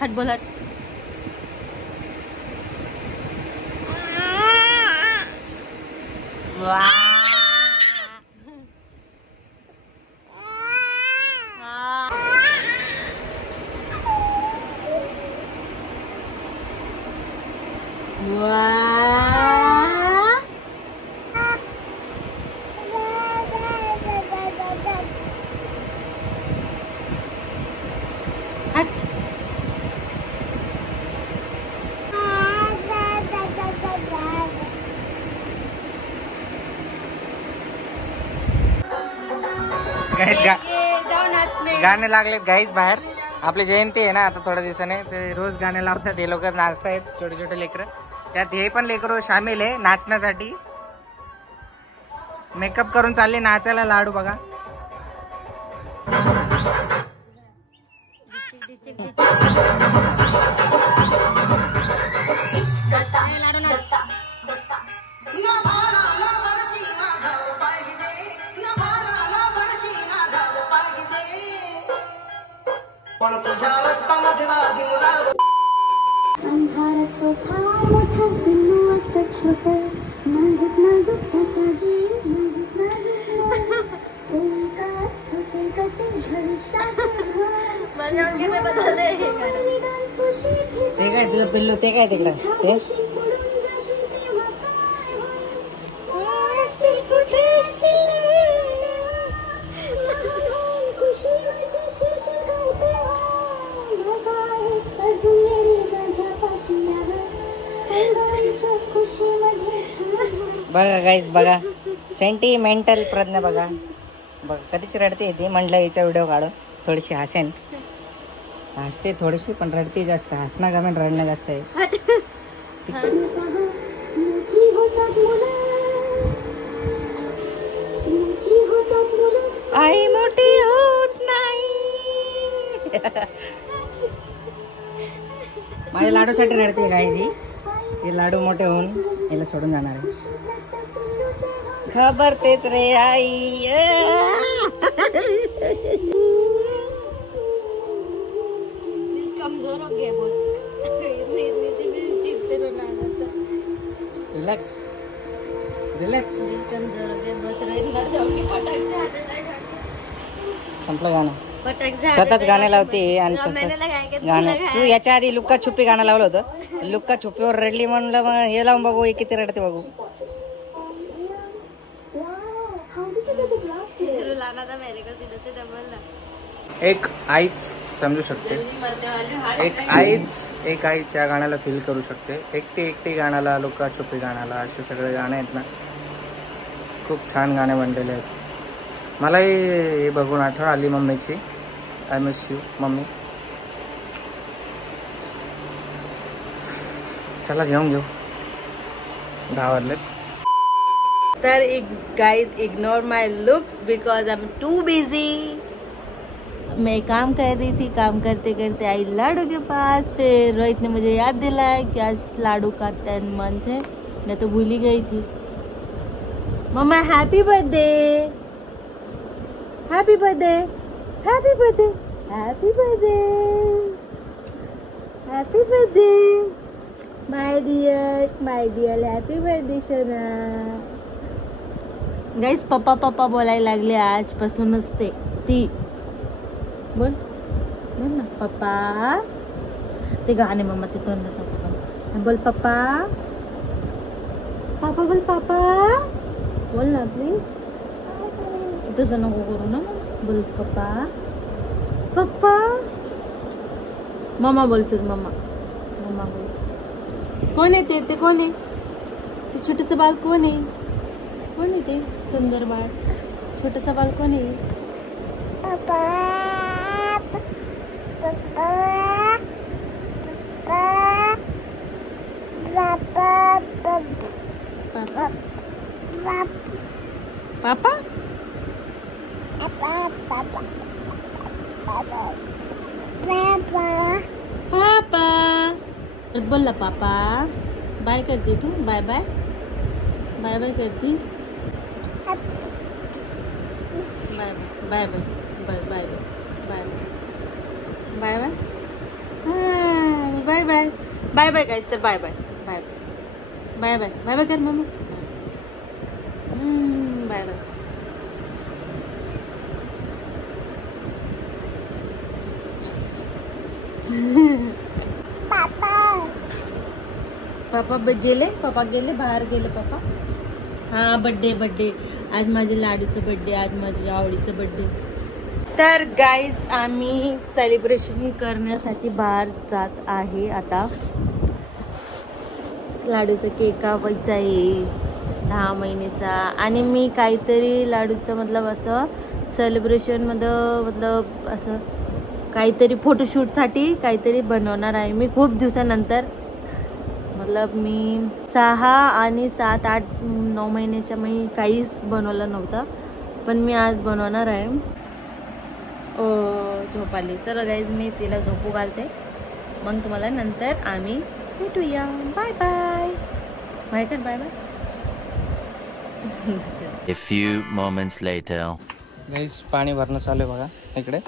हट बोल हट। गाणे लागलेत गाईस बाहेर. आपली जयंती आहे ना आता थोड्या दिवसाने, ते रोज गाणे लावतात. हे लोक नाचतायत, छोटे छोटे लेकर. त्यात हे पण लेकर सामील आहे नाचण्यासाठी. मेकअप करून चालले नाचायला. लाडू बघा. ते काय तुझं पिल्लू, ते काय तिकडं ते बघा गाईस बघा. सेंटिमेंटल प्रज्ञा बघा बघा. कधीच रडते येते. म्हटलं याचा व्हिडिओ काढू, थोडीशी हसेन. हसते थोडीशी पण रडते जास्त. हसणं कमी रडणं जास्त आहे. आई मोठी होत नाही. माझ्या लाडूसाठी रडते गाईजी. हे लाडू मोठे होऊन याला सोडून जाणार आहे. खबर तेच रे आई. कमजोर हो गया बहुत. Relax relax. कमजोर हो गया बहुत. मर जाऊंगी. संपलं गाणं. स्वतःच गाणे लावते आणि गाणं. तू याच्या आधी लुक्का छुपी गाणं लावलं होतं. लुक्का छुपीवर रडली म्हणलं मग हे लावून बघू हे किती रडते बघू. एक आईच समजू शकते. एक आईच या गाण्याला फील करू शकते. एकटी गाण्याला, लुक्का छुपी गाण्याला, असे सगळे गाणे आहेत ना, खूप छान गाणे बनलेले आहेत. मलाही हे बघून आठवण आली मम्मीची. I miss you mummy. चला जेवून घेऊ. 10 वाजले. तर guys ignore my look because I am too busy. मैं काम कर रही थी. काम करते करते आई लाडू के पास. फिर रोहित ने मुझे याद दिलाया कि आज लाडू का 10 मंथ है. मैं तो भूल ही गई थी. मम्मा happy birthday. Happy birthday. Happy birthday. Happy birthday. Happy birthday my dear happy birthday सोना. गाईज पप्पा पप्पा बोलायला लागले आजपासूनच. ती बोल बोल ना पप्पा. ते गाणे मम्मा ते तोंडात बोल पप्पा. पापा बोल पापा. बोल ना प्लीज. तसं नको करू ना. बोल पप्पा पप्पा. मम्मा बोल फिर मम्मा. मम्मा बोल. कोण आहे ते कोण आहे? ते छोटंसं बाळ कोण आहे? कोण आहे ते सुंदर बाळ? छोटंसं बाळ कोण आहे? पप्पा पप्पा पप्पा पापा पापा पापा पापा. बोल ना पापा. बाय करती तू. बाय बाय बाय बाय करती. Bye bye bye bye bye bye bye. Bye bye bye bye bye bye guys. तर bye bye bye bye bye bye bye कर मम्मा. Bye bye. पापा गेले. पापा गेले बाहेर गेले पापा. हा बर्थडे आज माझ्या लाडूचं बर्थडे. आज माझ्या आवडीचं बर्थडे. तर गाईज आम्ही सेलिब्रेशन करण्यासाठी बाहेर जात आहे आता. लाडूचा केक कापायचा आहे 10 महिन्याचा. आणि मी काहीतरी लाडूचं मतलब असं सेलिब्रेशनमध्ये मतलब असं काहीतरी फोटोशूटसाठी काहीतरी बनवणार आहे मी खूप दिवसानंतर. मतलब मी 6 आणि 7, 8, 9 महिन्याच्या मी काहीच बनवलं नव्हतं. पण मी आज बनवणार आहे. झोप आली तर गाईज मी तिला झोपू घालते. मग तुम्हाला नंतर आम्ही भेटूया. Bye bye. बाय कर bye bye. A few moments later. Guys पाणी भरणं चालू आहे बघा इकडे.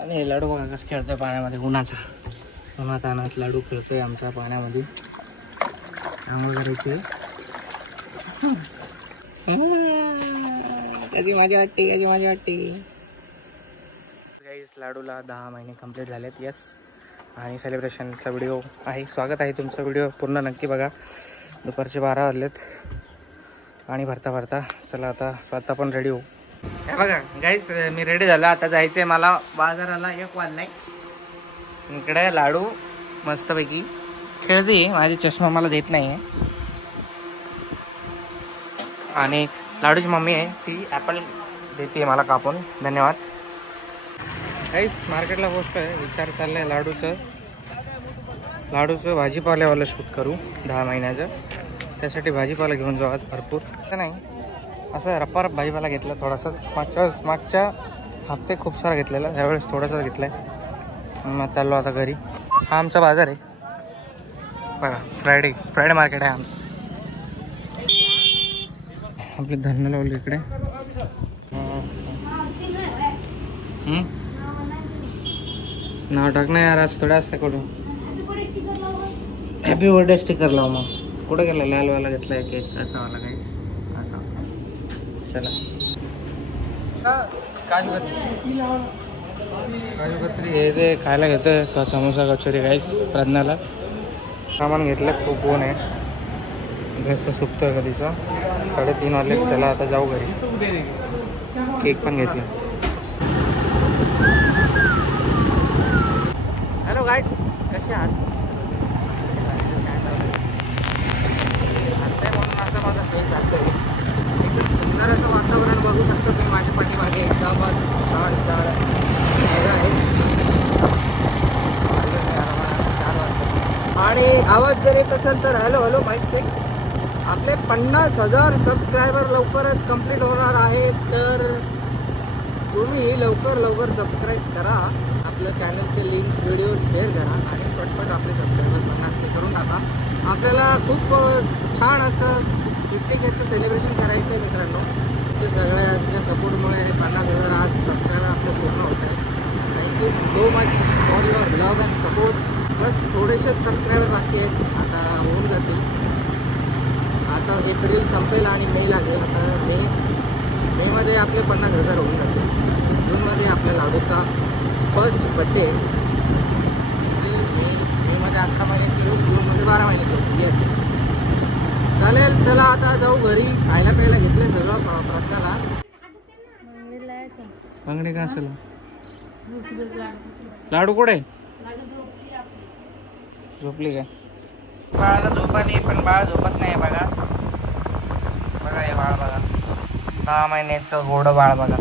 आणि हे लाडू बघा कसं खेळतोय पाण्यामध्ये. उन्हात आणत लाडू खेळतोय आमच्या पाण्यामध्ये. आंघोळ करायची. कधी माझी वाटते. गाईज लाडूला 10 महिने कंप्लीट झालेत. येस. आणि सेलिब्रेशनचा व्हिडिओ आहे. स्वागत आहे तुमचा. व्हिडिओ पूर्ण नक्की बघा. दुपारचे 12 वाजलेत. पाणी भरता चला आता पण रेडी होऊ. हे बघा गाईज मी रेडी झालो. आता जायचंय मला बाजाराला. 1 वाजलाय. इकडे लाडू मस्तपैकी खेळते. माझी चष्मा मला देत नाही आहे. आणि लाडूची मम्मी आहे ती ॲपल देते मला कापून. धन्यवाद. गाईस मार्केटला पोस्ट आहे. विचार चाललाय लाडूचं भाजीपाल्यावाला शूट करू 10 महिन्याचं. त्यासाठी भाजीपाला घेऊन जाऊ आज भरपूर. नाही असं रप्पा भाजीपाला घेतला थोडासा. मागच्या हप्ते खूप सारा घेतलेला. यावेळेस थोडासा घेतलाय. मग चाललो आता घरी. हा आमचा बाजार आहे बघा. फ्रायडे मार्केट आहे आमचं. आपले धान्य लावले इकडे. नाव टाक ना यार. आज थोडं असतं कुठं. हॅपी बर्थडे स्टिकर लाव. मग कुठं गेला लालवाला घेतलाय केक. असा वाला काही असा. चला काजू कतरी हे ते खायला घेतं का. समोसा कचोरी गाईस प्रज्ञाला सामान घेतलं. खूप ऊन आहे. घसं सुकतोय कधीचा. 3:30 वाजले. चला आता जाऊ घरी. केक पण घेतला. हॅलो गाईस कसे आहात. म्हणून असं माझा फेस जातोय. एकदम सुंदर असं वातावरण बघू शकतो तुम्ही माझ्या पाठीमागे. एकदम छान आहे. आणि आवाज जर येत असेल तर हॅलो माईक चेक. आपले 50,000 सबस्क्रायबर लवकरच कंप्लीट होणार आहेत. तर तुम्ही लवकर सबस्क्राईब करा. आपल्या चॅनलचे लिंक व्हिडिओ शेअर करा. आणि पटपट आपले सबस्क्रायबर 50 करून टाका. आपल्याला खूप छान असं 50Kचं सेलिब्रेशन करायचं आहे मित्रांनो. ते सगळ्यांच्या सपोर्टमुळे 50,000 आज सबस्क्रायबर आपले पूर्ण होत आहेत. Thank you so much for your love and support. बस थोडेसेच सबस्क्रायबर बाकी आहेत. आता होऊन जातील. आता एप्रिल संपेल आणि मे लागेल. आता मेमध्ये आपले 50,000 होऊन जातील. जूनमध्ये आपल्या लाडूचा फर्स्ट बड्डे. मेमध्ये 11 महिने केलो. जूनमध्ये 12 महिने केलो. येस चालेल. चला आता जाऊ घरी. खायला प्यायला घेतलं सगळं प्रज्ञाला. बांगडी का असेल. लाडू कुठे झोपली काय. बाळाला झोप आली पण बाळ झोपत नाही बघा. हे बाळ बघा. 10 महिन्याचं गोड बाळ बघा.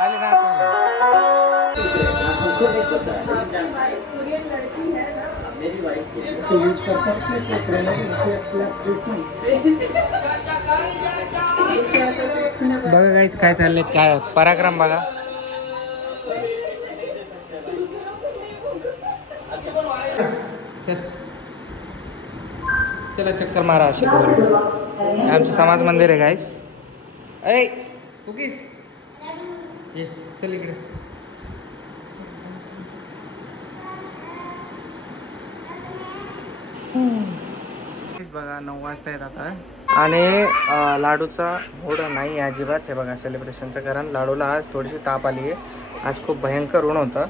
आले ना बघा गाईस काय चाललंय. काय पराक्रम बघा. चल चला चक्कर मारा अशी आमचं समाज मंदिर आहे गाईस. ऐ कुकीज ये चल इकडे. बघा 9 वाजता येत आता आणि लाडूचा मूड नाही अजिबात. हे बघा सेलिब्रेशनचं कारण लाडूला आज थोडीशी ताप आली आहे. आज खूप भयंकर ऊन होता.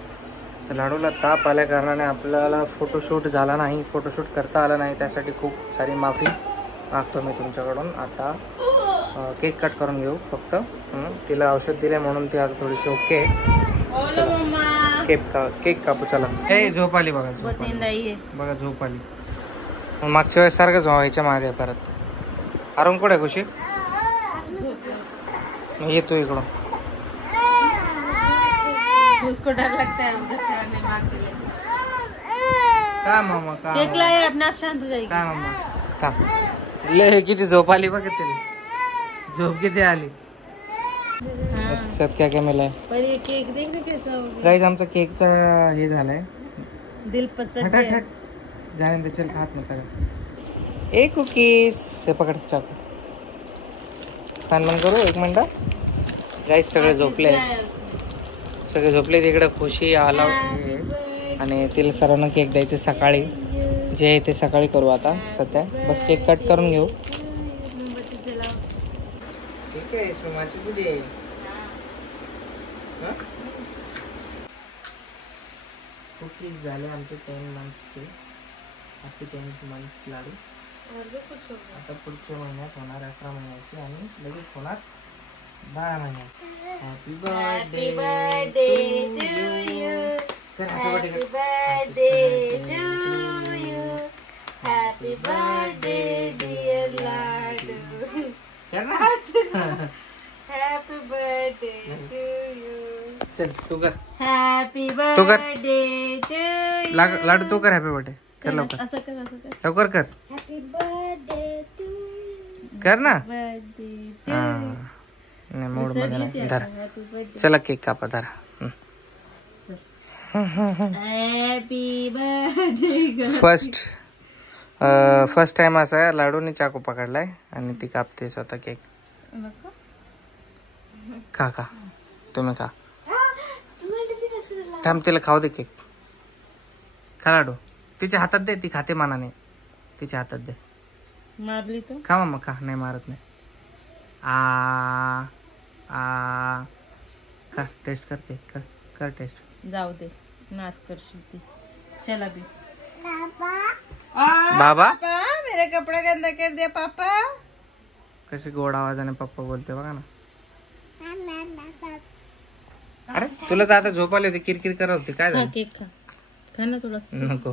लाडूला ताप आल्या कारणाने आपल्याला फोटोशूट झाला नाही, फोटोशूट करता आला नाही. त्यासाठी खूप सारी माफी मागतो मी तुमच्याकडून. आता केक कट करून घेऊ फक्त. तिला औषध दिले म्हणून ती आता थोडीशी ओके. केक कापू चला. हे झोप आली बघा, बघा झोप आली. मागच्या वेळेस सारखंच व्हायच्या मागे परत. अरुण कुठे खुशी येतो इकडून. उसको डर लगता है काय मामा काय केक लाए अपने आप शांत हो जाएगी. काय मामा ले किती झोप आली बघ तरी. झोप किती आली. क्या क्या मिला पर ये केक देख कैसा हो गया. गाइस आमचा केकचा हे झालाय. दिल पचक गया. जाने दे चल हात मत लगा. ए कुकीज हे पकड चाकू. फॅन बंद करू 1 मिनिट. गाइस सगळे झोपले, सगळे झोपले. तिकडे खुशी आला आणि तिला सर्वांना केक द्यायचे सकाळी. जे आहे ते सकाळी करू आता. सध्या बस केक कट करून घेऊ. ठीक आहे सोमाची तुझे कुकीज झाले आमचे 10 मंथ्सचे. आपले 10 मंथ्स लाडू आता पुढच्या महिन्यात होणार 11 महिन्याची आणि लगेच होणार 12 महिन्याची. Happy birthday to you. Happy birthday to you. Happy birthday dear Laddu. Happy birthday to you. चल तू कर. Happy birthday to you. Laddu तू कर. हॅपी बर्थडे कर लवकर. असं कर, असं कर. लवकर कर. Happy birthday to you. कर ना. बर्थडे नाही मूड मध्ये नाही. धरा चला केक कापा. धरा. Happy birthday. फर्स्ट टाइम असा लाडूने चाकू पकडलाय आणि ती कापते स्वतः केक. खा खा तुम्ही खा. थांब तिला खाऊ दे केक. खा लाडू. तिच्या हातात दे, ती खाते मानाने. तिच्या हातात दे. मारली तो खा मग खा. नाही मारत नाही. खा टेस्ट करते. कर टेस्ट. जाऊ दे नाच करशील ती. चल अभी बाबा मेरे कपड़ा गंदा कर दिया पापा. कशी गोड आवाजाने पप्पा बोलते बघा ना. अरे तुला तर आता झोप आली होती, किरकिर करत होती. काय झालं. केक खा. खा ना थोडा. नको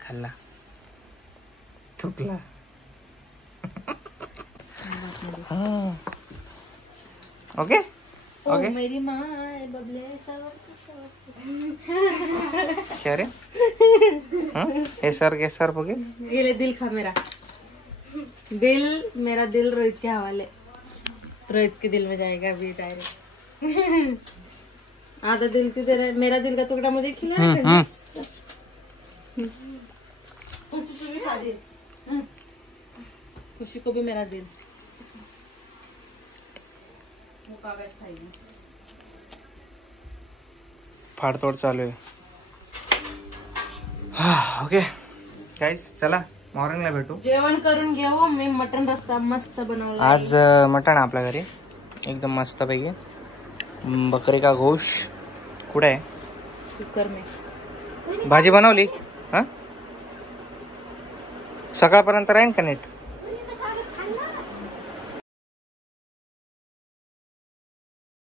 खाल्ला थुकला. Okay okay. मेरी माँ बबले क्या रे. हे सर बघे. ये ले दिल खा. मेरा दिल रोहित के हवाले. रोहित के दिल में जाएगा अभी डायरेक्ट. आधा दिल की तेरा, मेरा दिल का टुकड़ा मुझे खिला. खुशी को भी मेरा दिल. वो कागज खाएगी. फाडतोड चालू आहे. ओके गाईस चला मॉर्निंगला भेटू. जेवण करून घेऊ. मी मटन रस्सा मस्त बनवला. आज मटण आपल्या घरी एकदम मस्त पैकी. बकरी का गोश्त कुठे आहे. कुकर में भाजी बनवली. हा सकाळपर्यंत राहीन का नीट.